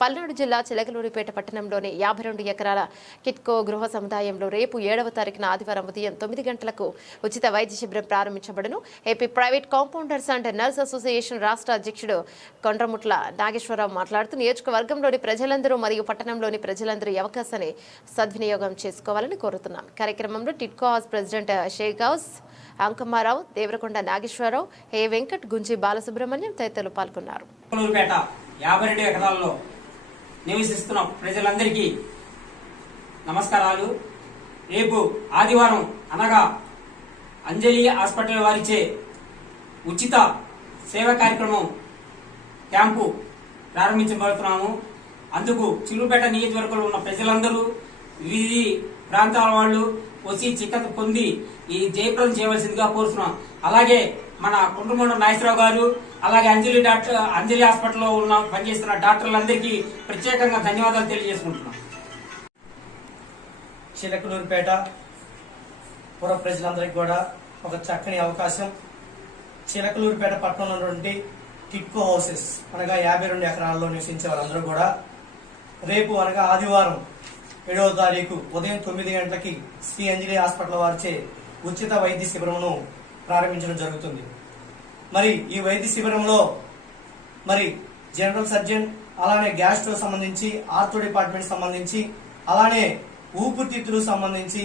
పల్నాడు జిల్లా చిలకలూరిపేట పట్టణంలోని యాభై రెండు ఎకరాల కిట్కో గృహ సముదాయంలో రేపు ఏడవ తారీఖున ఆదివారం ఉదయం తొమ్మిది గంటలకు ఉచిత వైద్య శిబిరం ప్రారంభించబడును. AP private compounders and nurse association రాష్ట్ర అధ్యక్షుడు కొండ్రముట్ల నాగేశ్వరరావు మాట్లాడుతూ నియోజకవర్గంలోని ప్రజలందరూ మరియు పట్టణంలోని ప్రజలందరూ ఈ అవకాశాన్ని సద్వినియోగం చేసుకోవాలని కోరుతున్నాం. కార్యక్రమంలో TIDCO house president Shaik house Ankammarao Devarakonda Nageswararao A Venkat Gunji Balasubrahmanyam తదితరులు పాల్గొన్నారు. యాభై రెండు ఎకరాల్లో నివసిస్తున్న ప్రజలందరికీ నమస్కారాలు. రేపు ఆదివారం అనగా అంజలి హాస్పిటల్ వారిచే ఉచిత సేవ కార్యక్రమం క్యాంపు ప్రారంభించబడుతున్నాము అందుకు చిలుపేట నియోజకవర్గంలో ఉన్న ప్రజలందరూ వివిధ ప్రాంతాల వాళ్ళు వచ్చి చిక్కత పొంది ఈ జయప్రదం చేయవలసిందిగా కోరుతున్నాం. అలాగే మన కుండ్రమండ నాగేశ్వరరావు గారు అలాగే అంజలి డాక్టర్ అంజలి హాస్పిటల్లో ఉన్న పనిచేస్తున్న డాక్టర్లందరికీ ప్రత్యేకంగా ధన్యవాదాలు తెలియజేసుకుంటున్నాం. చిలకలూరుపేట పుర ప్రజలందరికీ కూడా ఒక చక్కని అవకాశం. చిలకలూరుపేట పట్టణంలో ఉన్నటువంటి టిక్కో హౌసెస్ అనగా యాభై రెండు ఎకరాల్లో నివసించే వాళ్ళందరూ కూడా రేపు అనగా ఆదివారం ఏడవ తారీఖు ఉదయం తొమ్మిది గంటలకి శ్రీ అంజలి హాస్పిటల్ వారిచే ఉచిత వైద్య శిబిరమును ప్రారంభించడం జరుగుతుంది. మరి ఈ వైద్య శిబిరంలో మరి జనరల్ సర్జన్ అలానే గ్యాస్ట్రో సంబంధించి ఆర్థో డిపార్ట్మెంట్ సంబంధించి అలానే ఊపిరితిత్తులు సంబంధించి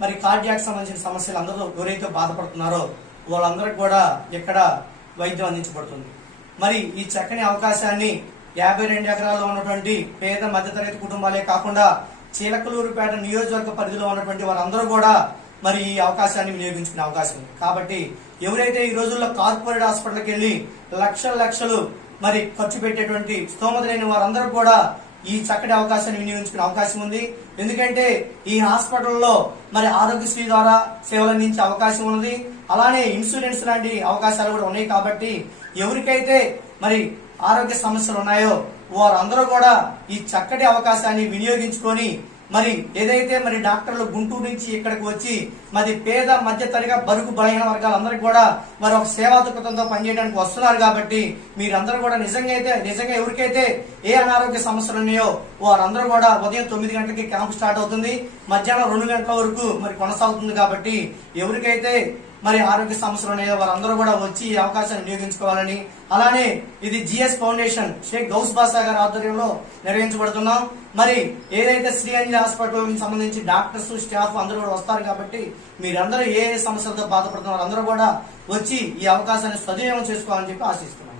మరి కార్డియాక్ సంబంధించిన సమస్యలు అందరూ ఎవరైతే బాధపడుతున్నారో వాళ్ళందరికీ కూడా ఇక్కడ వైద్యం అందించబడుతుంది. మరి ఈ చక్కని అవకాశాన్ని యాభై రెండు ఎకరాల్లో ఉన్నటువంటి పేద మధ్యతరగతి కుటుంబాలే కాకుండా చీలకలూరుపేట నియోజకవర్గ పరిధిలో ఉన్నటువంటి వారందరూ కూడా మరి ఈ అవకాశాన్ని వినియోగించుకునే అవకాశం ఉంది. కాబట్టి ఎవరైతే ఈ రోజుల్లో కార్పొరేట్ హాస్పిటల్కి వెళ్ళి లక్షల లక్షలు మరి ఖర్చు పెట్టేటువంటి స్తోమత లేని వారందరూ కూడా ఈ చక్కటి అవకాశాన్ని వినియోగించుకునే అవకాశం ఉంది. ఎందుకంటే ఈ హాస్పిటల్లో మరి ఆరోగ్యశ్రీ ద్వారా సేవలు అందించే అవకాశం ఉన్నది. అలానే ఇన్సూరెన్స్ లాంటి అవకాశాలు కూడా ఉన్నాయి కాబట్టి ఎవరికైతే మరి ఆరోగ్య సమస్యలు ఉన్నాయో వారందరూ కూడా ఈ చక్కటి అవకాశాన్ని వినియోగించుకొని మరి ఏదైతే మరి డాక్టర్లు గుంటూరు నుంచి ఇక్కడికి వచ్చి మరి పేద మధ్య తరగా బరుగు బలహీన వర్గాలందరికీ కూడా మరి ఒక సేవా దృక్పథంతో పనిచేయడానికి వస్తున్నారు కాబట్టి మీరందరూ కూడా నిజంగా అయితే నిజంగా ఎవరికైతే ఏ అనారోగ్య సమస్యలు ఉన్నాయో వారందరూ కూడా ఉదయం తొమ్మిది గంటలకి క్యాంప్ స్టార్ట్ అవుతుంది. మధ్యాహ్నం రెండు గంటల వరకు మరి కొనసాగుతుంది కాబట్టి ఎవరికైతే మరి ఆరోగ్య సమస్యలు ఉన్నాయో వారందరూ కూడా వచ్చి ఈ అవకాశాన్ని వినియోగించుకోవాలని. అలానే ఇది జిఎస్ ఫౌండేషన్ షేక్ గౌస్ బాసా గారి ఆధ్వర్యంలో నిర్వహించబడుతున్నాం. మరి ఏదైతే శ్రీఅంజలి హాస్పిటల్ సంబంధించి డాక్టర్స్ స్టాఫ్ అందరూ కూడా వస్తారు కాబట్టి మీరందరూ ఏ ఏ సమస్యలతో బాధపడుతున్నారో అందరూ కూడా వచ్చి ఈ అవకాశాన్ని సద్వినియోగం చేసుకోవాలని చెప్పి ఆశిస్తున్నాం.